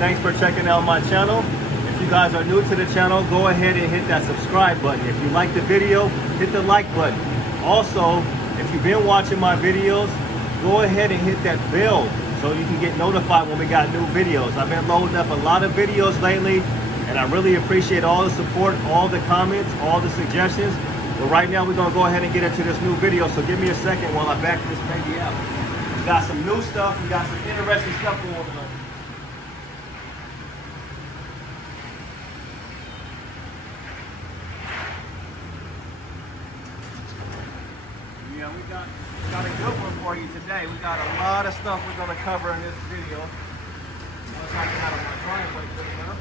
Thanks for checking out my channel. If you guys are new to the channel, go ahead and hit that subscribe button. If you like the video, hit the like button. Also, if you've been watching my videos, go ahead and hit that bell so you can get notified when we got new videos. I've been loading up a lot of videos lately, and I really appreciate all the support, all the comments, all the suggestions. But right now, we're gonna go ahead and get into this new video, so give me a second while I back this baby out. We got some new stuff, we got some interesting stuff going on. Yeah, we got a good one for you today. We got a lot of stuff we're gonna cover in this video. Once I get out of my driveway good enough.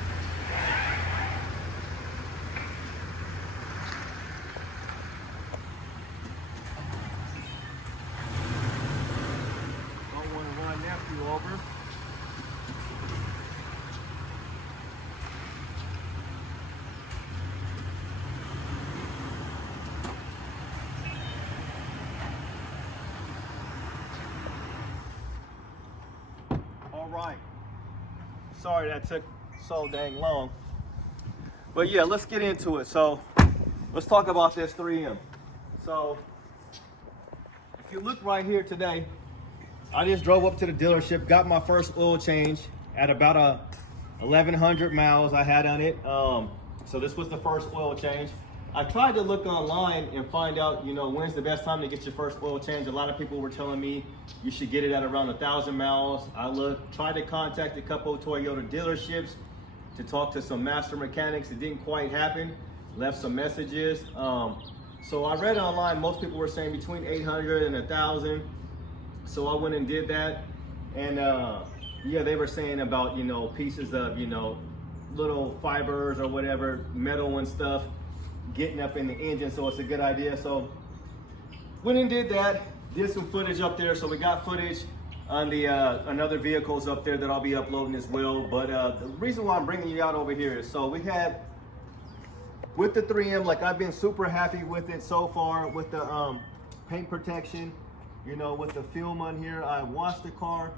Don't want to run nephew over. Right. Sorry that took so dang long. But yeah, let's get into it. So let's talk about this 3M. So if you look right here today, I just drove up to the dealership, got my first oil change at about 1,100 miles I had on it. So this was the first oil change. I tried to look online and find out, when's the best time to get your first oil change. A lot of people were telling me you should get it at around 1,000 miles. I tried to contact a couple of Toyota dealerships to talk to some master mechanics. It didn't quite happen. Left some messages. So I read online, most people were saying between 800 and 1,000. So I went and did that. And yeah, they were saying about, pieces of, little fibers or whatever, metal and stuff, getting up in the engine, so it's a good idea. So went and did that, did some footage up there. So we got footage on the another vehicles up there that I'll be uploading as well. But the reason why I'm bringing you out over here is, so we had with the 3M, like I've been super happy with it so far, with the paint protection, with the film on here. I washed the car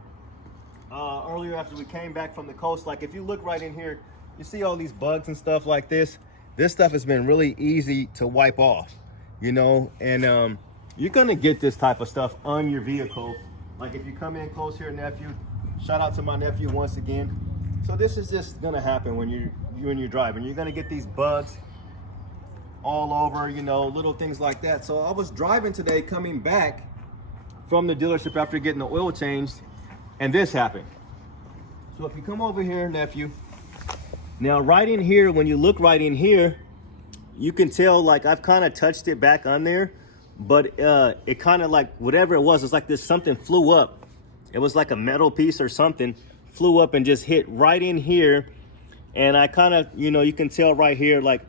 earlier after we came back from the coast. Like if you look right in here, you see all these bugs and stuff like this. This stuff has been really easy to wipe off, and you're gonna get this type of stuff on your vehicle. Like if you come in close here, nephew, shout out to my nephew once again. So this is just gonna happen when you're driving. You're gonna get these bugs all over, little things like that. So I was driving today, coming back from the dealership after getting the oil changed, and this happened. So if you come over here, nephew, now right in here, when you look right in here, you can tell like I've kind of touched it back on there, but it kind of like whatever it was, it's like this something flew up. It was like a metal piece or something flew up and just hit right in here. And I kind of, you can tell right here, like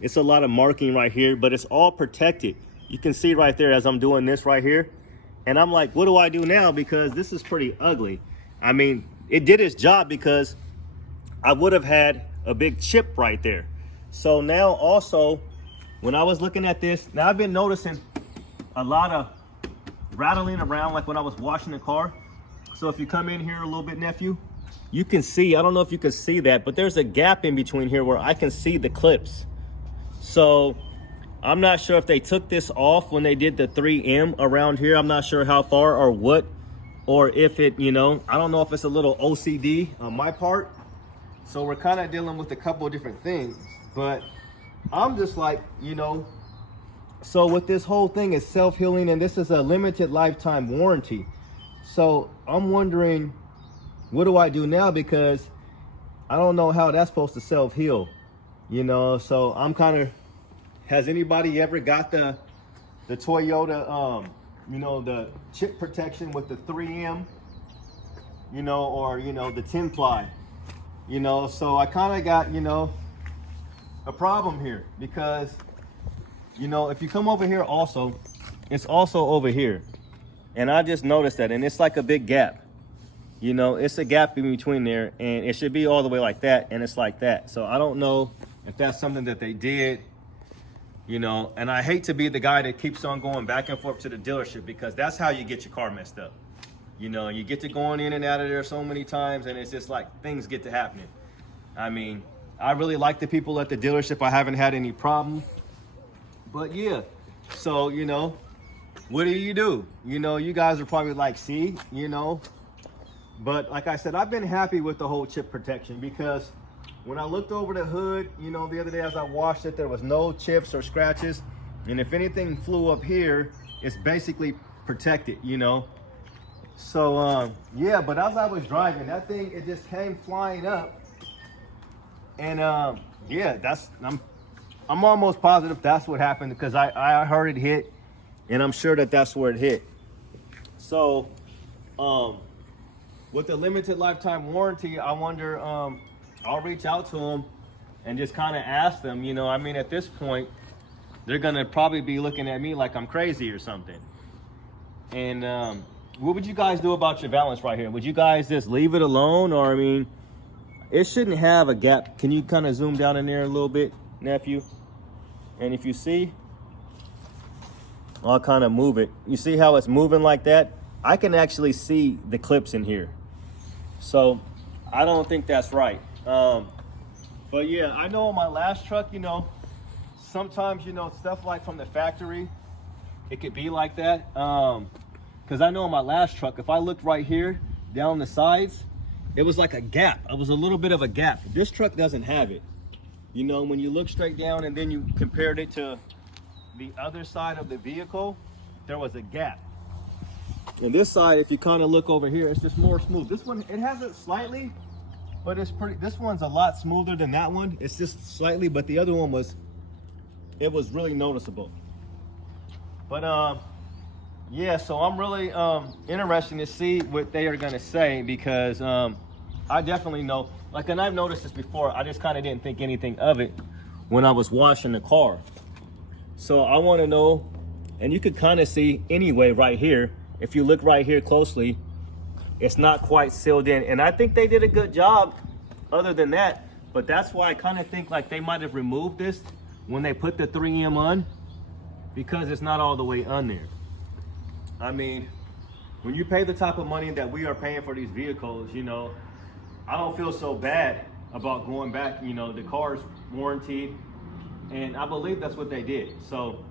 it's a lot of marking right here, but it's all protected. You can see right there as I'm doing this right here. And I'm like, what do I do now? Because this is pretty ugly. I mean, it did its job because I would have had a big chip right there. So now also, when I was looking at this, now I've been noticing a lot of rattling around like when I was washing the car. So if you come in here a little bit, nephew, you can see, I don't know if you can see that, but there's a gap in between here where I can see the clips. So I'm not sure if they took this off when they did the 3M around here. I'm not sure how far or what, or if it, I don't know if it's a little OCD on my part. So we're kind of dealing with a couple of different things, but I'm just like, so with this whole thing is self-healing, and this is a limited lifetime warranty. So I'm wondering, what do I do now? Because I don't know how that's supposed to self-heal, so I'm kind of, has anybody ever got the Toyota, the chip protection with the 3M, or, the 10 ply? So I kind of got, a problem here because, if you come over here also, it's also over here. And I just noticed that, and it's like a big gap. It's a gap in between there, and it should be all the way like that, and it's like that. So I don't know if that's something that they did, and I hate to be the guy that keeps on going back and forth to the dealership, because that's how you get your car messed up. You know, you get to going in and out of there so many times, and it's just like things get to happening. I mean, I really like the people at the dealership. I haven't had any problem. But yeah, so, you know, what do? You know, you guys are probably like, see, you know. But like I said, I've been happy with the whole chip protection, because when I looked over the hood, you know, the other day as I washed it, there was no chips or scratches. And if anything flew up here, it's basically protected, you know. So, yeah, but as I was driving, that thing, it just came flying up. And yeah, I'm almost positive that's what happened, because I heard it hit, and I'm sure that that's where it hit. So, with the limited lifetime warranty, I wonder, I'll reach out to them and just kind of ask them, you know, I mean, at this point, they're gonna probably be looking at me like I'm crazy or something. And what would you guys do about your valance right here? Would you guys just leave it alone? Or, I mean, it shouldn't have a gap. Can you kind of zoom down in there a little bit, nephew? And if you see, I'll kind of move it. You see how it's moving like that? I can actually see the clips in here. So I don't think that's right. But yeah, I know on my last truck, you know, sometimes, you know, stuff like from the factory, it could be like that. Because I know on my last truck, if I looked right here down the sides, it was like a gap. It was a little bit of a gap. This truck doesn't have it. You know, when you look straight down and then you compared it to the other side of the vehicle, there was a gap. And this side, if you kind of look over here, it's just more smooth. This one, it has it slightly, but it's pretty, this one's a lot smoother than that one. It's just slightly, but the other one was, it was really noticeable. But yeah, so I'm really interested to see what they are gonna say, because I definitely know, like, and I've noticed this before, I just kind of didn't think anything of it when I was washing the car. So I want to know, and you could kind of see anyway right here, if you look right here closely, it's not quite sealed in. And I think they did a good job other than that, but that's why I kind of think like they might have removed this when they put the 3M on, because it's not all the way on there. I mean, when you pay the type of money that we are paying for these vehicles, you know, I don't feel so bad about going back. You know, the car's warranted, and I believe that's what they did. So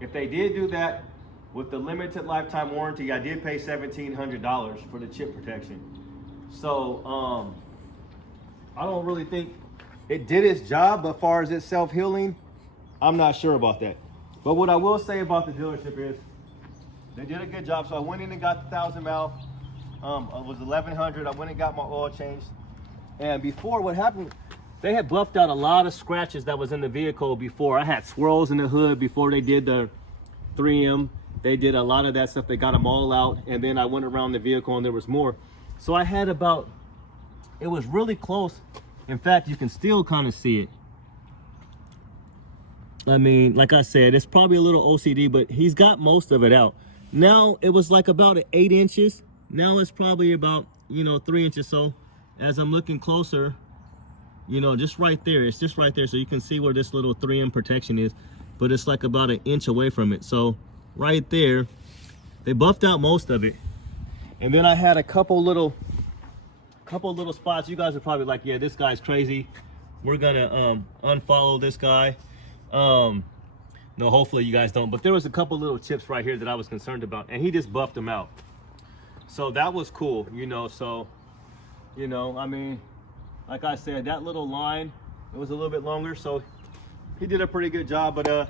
if they did do that with the limited lifetime warranty, I did pay $1,700 for the chip protection. So I don't really think it did its job, but as far as it self-healing, I'm not sure about that. But what I will say about the dealership is they did a good job. So I went in and got the 1,000 mile. It was $1,100. I went and got my oil changed. And before, what happened, they had buffed out a lot of scratches that was in the vehicle before. I had swirls in the hood before they did the 3M. They did a lot of that stuff. They got them all out. And then I went around the vehicle and there was more. So I had about, it was really close. In fact, you can still kind of see it. I mean, like I said, it's probably a little OCD, but he's got most of it out. Now it was like about 8 inches. Now it's probably about, you know, 3 inches. So as I'm looking closer, you know, just right there, it's just right there. So you can see where this little 3M protection is, but it's like about 1 inch away from it. So right there, they buffed out most of it. And then I had a couple little spots. You guys are probably like, yeah, this guy's crazy. We're gonna unfollow this guy. No, hopefully you guys don't, but there was a couple little chips right here that I was concerned about, and he just buffed them out. So that was cool, you know. So, you know, I mean, like I said, that little line, it was a little bit longer, so he did a pretty good job. But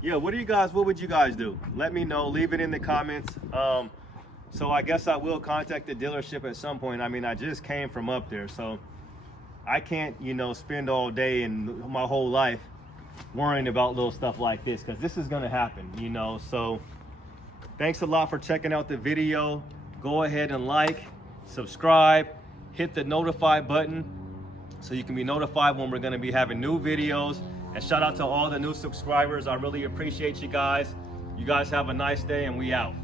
yeah, what would you guys do? Let me know, leave it in the comments. So I guess I will contact the dealership at some point. I mean, I just came from up there, so I can't, you know, spend all day and my whole life worrying about little stuff like this, because this is going to happen, you know. So thanks a lot for checking out the video. Go ahead and like, subscribe, hit the notify button so you can be notified when we're going to be having new videos. And shout out to all the new subscribers. I really appreciate you guys. You guys have a nice day, and we out.